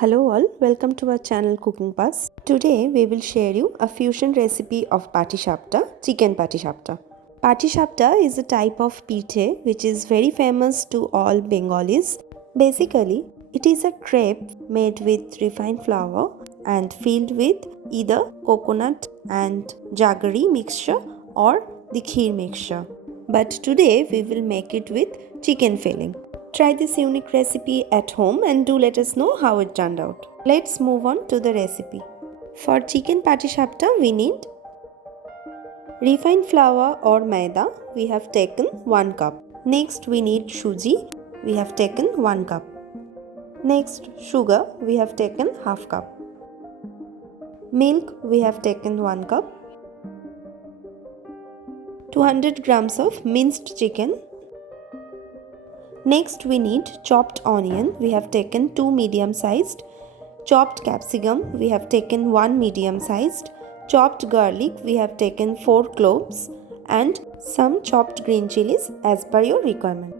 Hello all, welcome to our channel Cooking Pass. Today we will share you a fusion recipe of patishapta, chicken patishapta. Patishapta is a type of pithe which is very famous to all Bengalis. Basically, it is a crepe made with refined flour and filled with either coconut and jaggery mixture or the kheer mixture. But today we will make it with chicken filling. Try this unique recipe at home and do let us know how it turned out. Let's move on to the recipe. For chicken patishapta we need refined flour or maida, we have taken 1 cup. Next we need suji, we have taken 1 cup. Next sugar, we have taken half cup. Milk, we have taken 1 cup. 200 grams of minced chicken. Next we need chopped onion, we have taken 2 medium sized. Chopped capsicum, we have taken 1 medium sized. Chopped garlic, we have taken 4 cloves, and some chopped green chilies as per your requirement.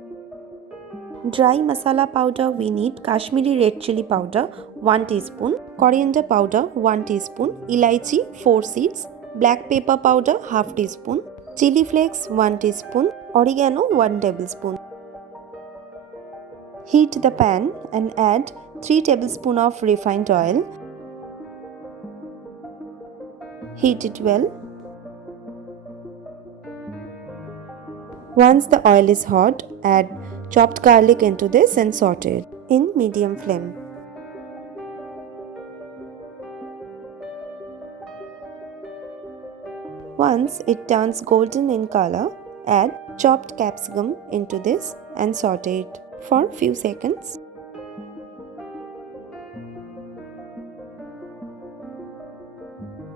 Dry masala powder, we need Kashmiri red chili powder 1 teaspoon, coriander powder 1 teaspoon, elaichi 4 seeds, black pepper powder half teaspoon, chili flakes 1 teaspoon, oregano 1 tablespoon. Heat the pan and add 3 tablespoons of refined oil. Heat it well. Once the oil is hot, add chopped garlic into this and saute it in medium flame. Once it turns golden in color, add chopped capsicum into this and saute it for few seconds.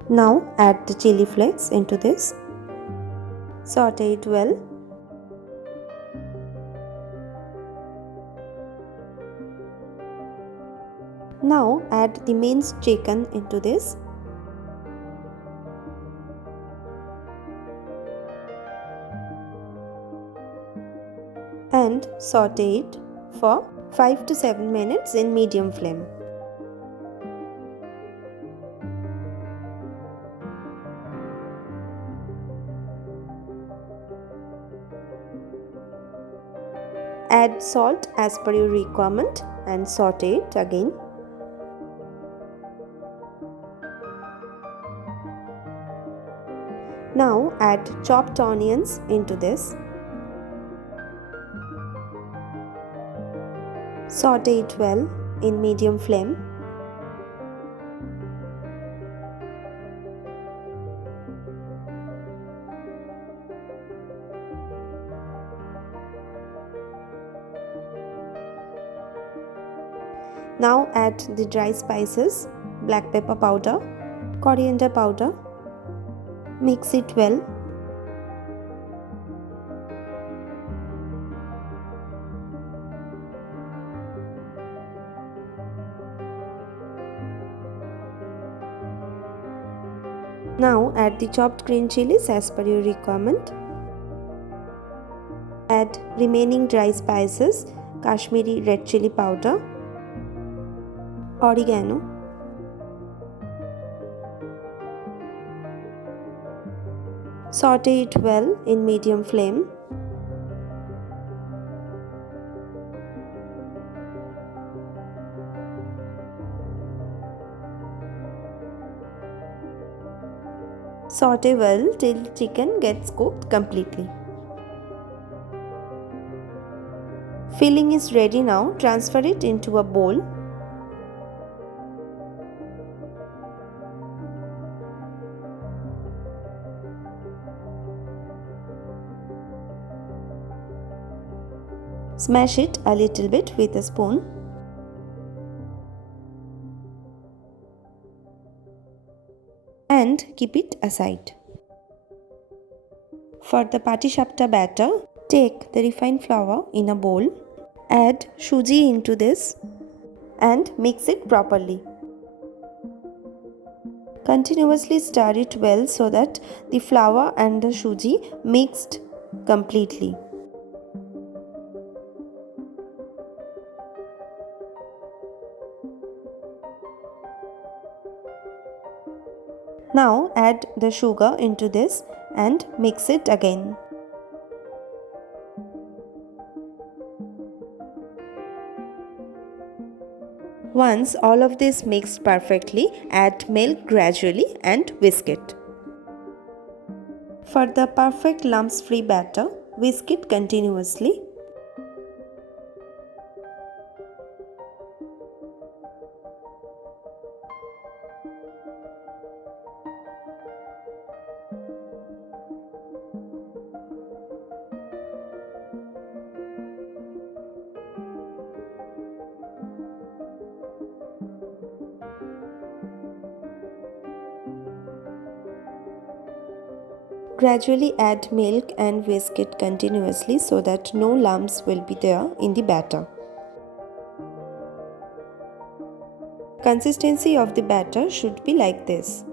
Now add the chili flakes into this. Saute it well. Now add the minced chicken into this. And saute it for 5 to 7 minutes in medium flame. Add salt as per your requirement and saute it again. Now add chopped onions into this. Saute it well in medium flame. Now add the dry spices, black pepper powder, coriander powder. Mix it well. Now add the chopped green chilies as per your requirement. Add remaining dry spices, Kashmiri red chili powder, oregano, saute it well in medium flame. Saute well till chicken gets cooked completely. Filling is ready now. Transfer it into a bowl. Smash it a little bit with a spoon. And keep it aside. For the patishapta batter, take the refined flour in a bowl, add suji into this and mix it properly. Continuously stir it well so that the flour and the suji mixed completely. Now add the sugar into this and mix it again. Once all of this mixed perfectly, add milk gradually and whisk it. For the perfect lumps-free batter, whisk it continuously. Gradually add milk and whisk it continuously so that no lumps will be there in the batter. Consistency of the batter should be like this.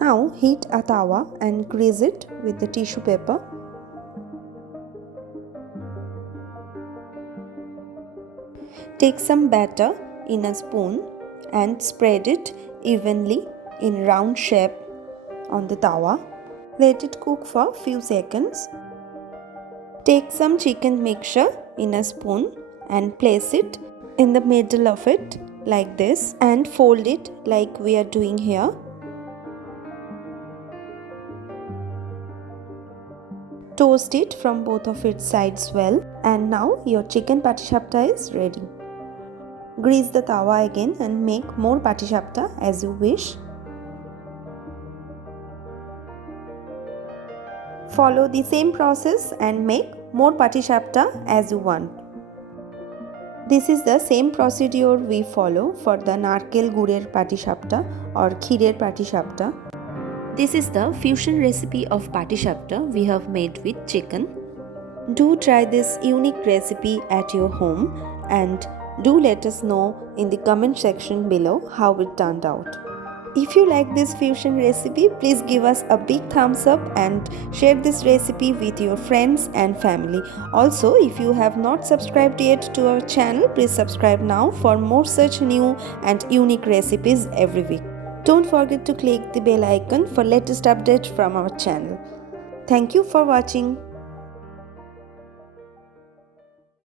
Now heat a tawa and grease it with the tissue paper. Take some batter in a spoon and spread it evenly in round shape on the tawa. Let it cook for few seconds. Take some chicken mixture in a spoon and place it in the middle of it like this and fold it like we are doing here. Toast it from both of its sides well, and now your chicken patishapta is ready. Grease the tawa again and make more patishapta as you wish. Follow the same process and make more patishapta as you want. This is the same procedure we follow for the narkel gurer patishapta or khirer patishapta. This is the fusion recipe of patishapta we have made with chicken. Do try this unique recipe at your home and do let us know in the comment section below how it turned out. If you like this fusion recipe, please give us a big thumbs up and share this recipe with your friends and family. Also, if you have not subscribed yet to our channel, please subscribe now for more such new and unique recipes every week. Don't forget to click the bell icon for latest updates from our channel. Thank you for watching.